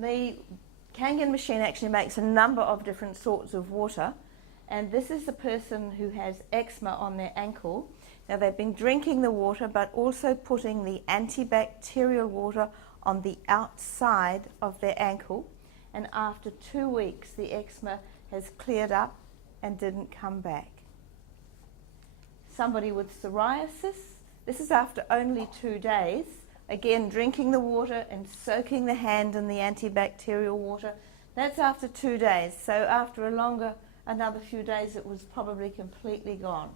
The Kangen machine actually makes a number of different sorts of water, and this is the person who has eczema on their ankle. Now they've been drinking the water but also putting the antibacterial water on the outside of their ankle, and after 2 weeks the eczema has cleared up and didn't come back. Somebody with psoriasis, this is after only 2 days, again drinking the water and soaking the hand in the antibacterial water. That's after 2 days, so after another few days it was probably completely gone.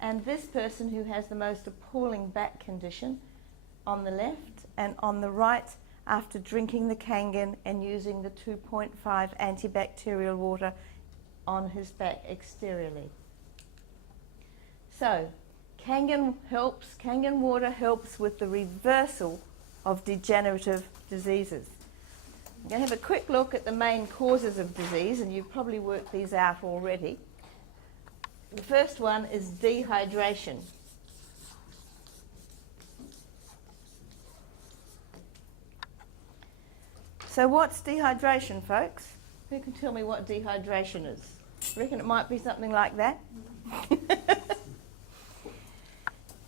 And this person who has the most appalling back condition on the left, and on the right after drinking the Kangen and using the 2.5 antibacterial water on his back exteriorly. So Kangen water helps with the reversal of degenerative diseases. I'm going to have a quick look at the main causes of disease, and you've probably worked these out already. The first one is dehydration. So what's dehydration, folks? Who can tell me what dehydration is? I reckon it might be something like that.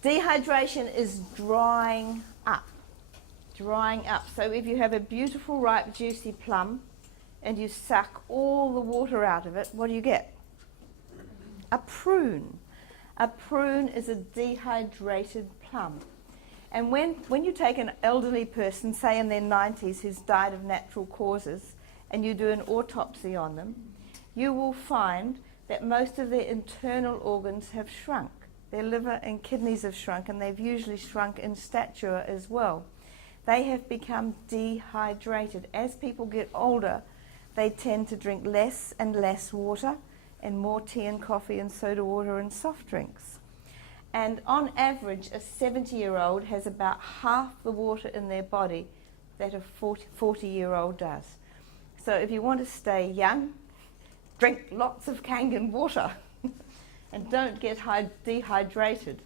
Dehydration is drying up. Drying up. So if you have a beautiful, ripe, juicy plum and you suck all the water out of it, what do you get? A prune. A prune is a dehydrated plum. And when you take an elderly person, say in their 90s, who's died of natural causes, and you do an autopsy on them, you will find that most of their internal organs have shrunk. Their liver and kidneys have shrunk, and they've usually shrunk in stature as well. They have become dehydrated. As people get older, they tend to drink less and less water, and more tea and coffee and soda water and soft drinks. And on average, a 70-year-old has about half the water in their body that a 40-year-old does. So if you want to stay young, drink lots of Kangen water and don't get dehydrated.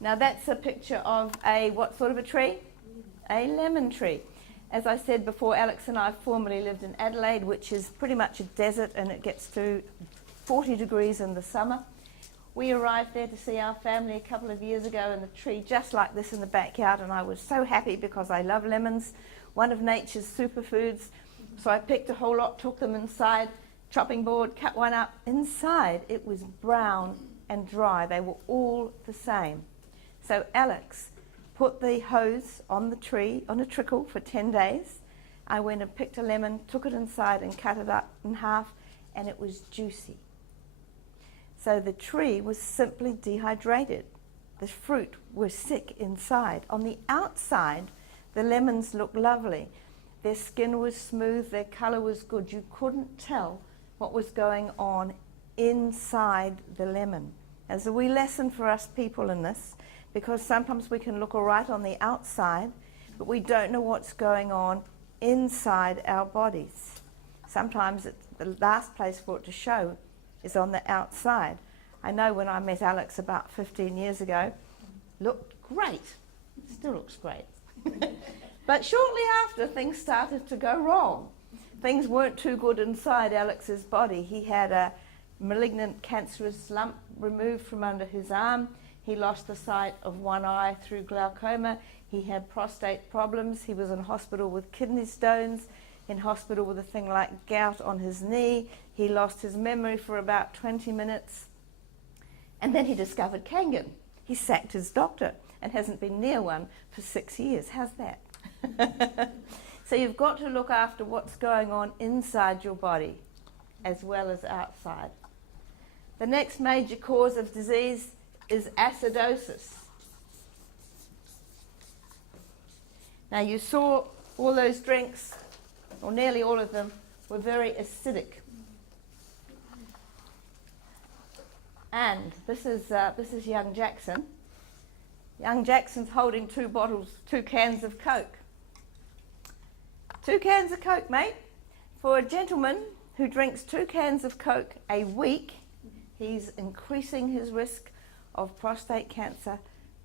Now that's a picture of what sort of a tree? A lemon tree. As I said before, Alex and I formerly lived in Adelaide, which is pretty much a desert, and it gets to 40 degrees in the summer. We arrived there to see our family a couple of years ago, and the tree just like this in the backyard, and I was so happy because I love lemons, one of nature's superfoods. So I picked a whole lot, took them inside, chopping board, cut one up. Inside it was brown and dry. They were all the same. So Alex put the hose on the tree, on a trickle for 10 days. I went and picked a lemon, took it inside and cut it up in half, and it was juicy. So the tree was simply dehydrated. The fruit was sick inside. On the outside, the lemons looked lovely. Their skin was smooth, their colour was good. You couldn't tell what was going on inside the lemon. There's a wee lesson for us people in this, because sometimes we can look all right on the outside, but we don't know what's going on inside our bodies. Sometimes the last place for it to show is on the outside. I know when I met Alex about 15 years ago, looked great. Still looks great. But shortly after, things started to go wrong. Things weren't too good inside Alex's body. He had a malignant cancerous lump removed from under his arm. He lost the sight of one eye through glaucoma. He had prostate problems. He was in hospital with kidney stones, in hospital with a thing like gout on his knee. He lost his memory for about 20 minutes. And then he discovered Kangen. He sacked his doctor and hasn't been near one for 6 years. How's that? So you've got to look after what's going on inside your body as well as outside. The next major cause of disease is acidosis. Now you saw all those drinks, or nearly all of them, were very acidic. And this is young Jackson. Young Jackson's holding 2 cans of Coke. 2 cans of Coke, mate. For a gentleman who drinks 2 cans of Coke a week, he's increasing his risk of prostate cancer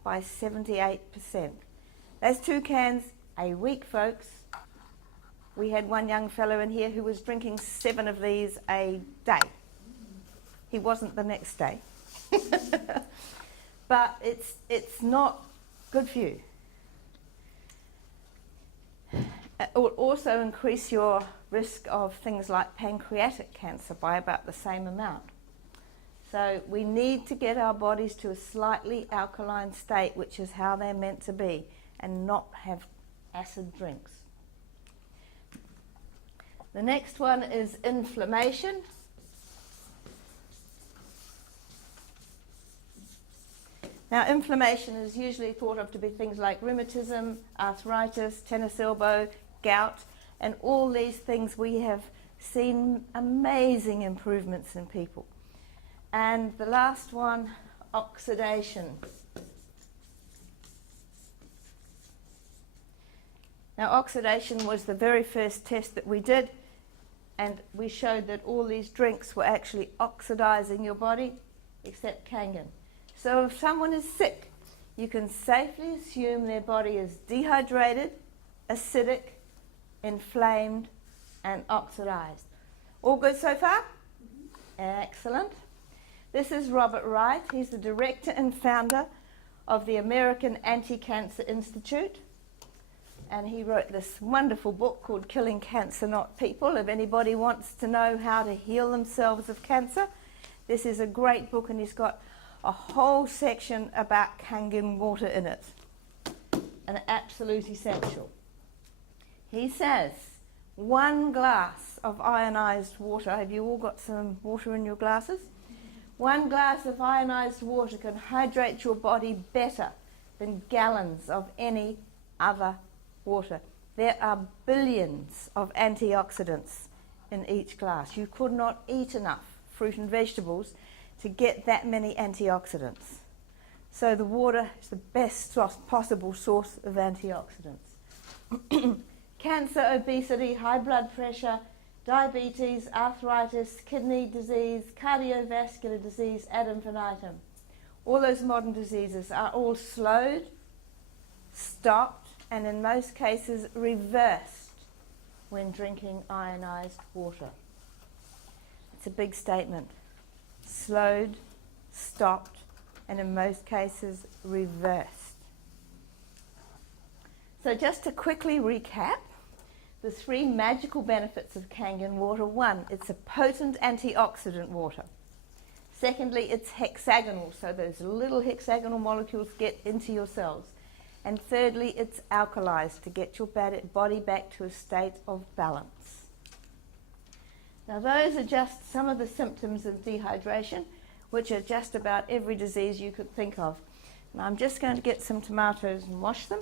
by 78%. That's 2 cans a week, folks. We had one young fellow in here who was drinking 7 of these a day. He wasn't the next day. But it's not good for you. It will also increase your risk of things like pancreatic cancer by about the same amount. So we need to get our bodies to a slightly alkaline state, which is how they're meant to be, and not have acid drinks. The next one is inflammation. Now, inflammation is usually thought of to be things like rheumatism, arthritis, tennis elbow, gout, and all these things we have seen amazing improvements in people. And the last one, oxidation. Now, oxidation was the very first test that we did, and we showed that all these drinks were actually oxidizing your body, except Kangen. So if someone is sick, you can safely assume their body is dehydrated, acidic, inflamed, and oxidized. All good so far? Mm-hmm. Excellent. This is Robert Wright. He's the director and founder of the American Anti-Cancer Institute. And he wrote this wonderful book called Killing Cancer, Not People. If anybody wants to know how to heal themselves of cancer, this is a great book, and he's got a whole section about Kangen water in it. An absolute essential. He says 1 glass of ionized water, have you all got some water in your glasses? 1 glass of ionized water can hydrate your body better than gallons of any other water. There are billions of antioxidants in each glass. You could not eat enough fruit and vegetables to get that many antioxidants. So the water is the best possible source of antioxidants. Cancer, obesity, high blood pressure, diabetes, arthritis, kidney disease, cardiovascular disease, ad infinitum. All those modern diseases are all slowed, stopped, and in most cases reversed when drinking ionized water. It's a big statement. Slowed, stopped, and in most cases reversed. So just to quickly recap, the 3 magical benefits of Kangen water. 1, it's a potent antioxidant water. Secondly, it's hexagonal, so those little hexagonal molecules get into your cells. And thirdly, it's alkalized to get your body back to a state of balance. Now, those are just some of the symptoms of dehydration, which are just about every disease you could think of. And I'm just going to get some tomatoes and wash them.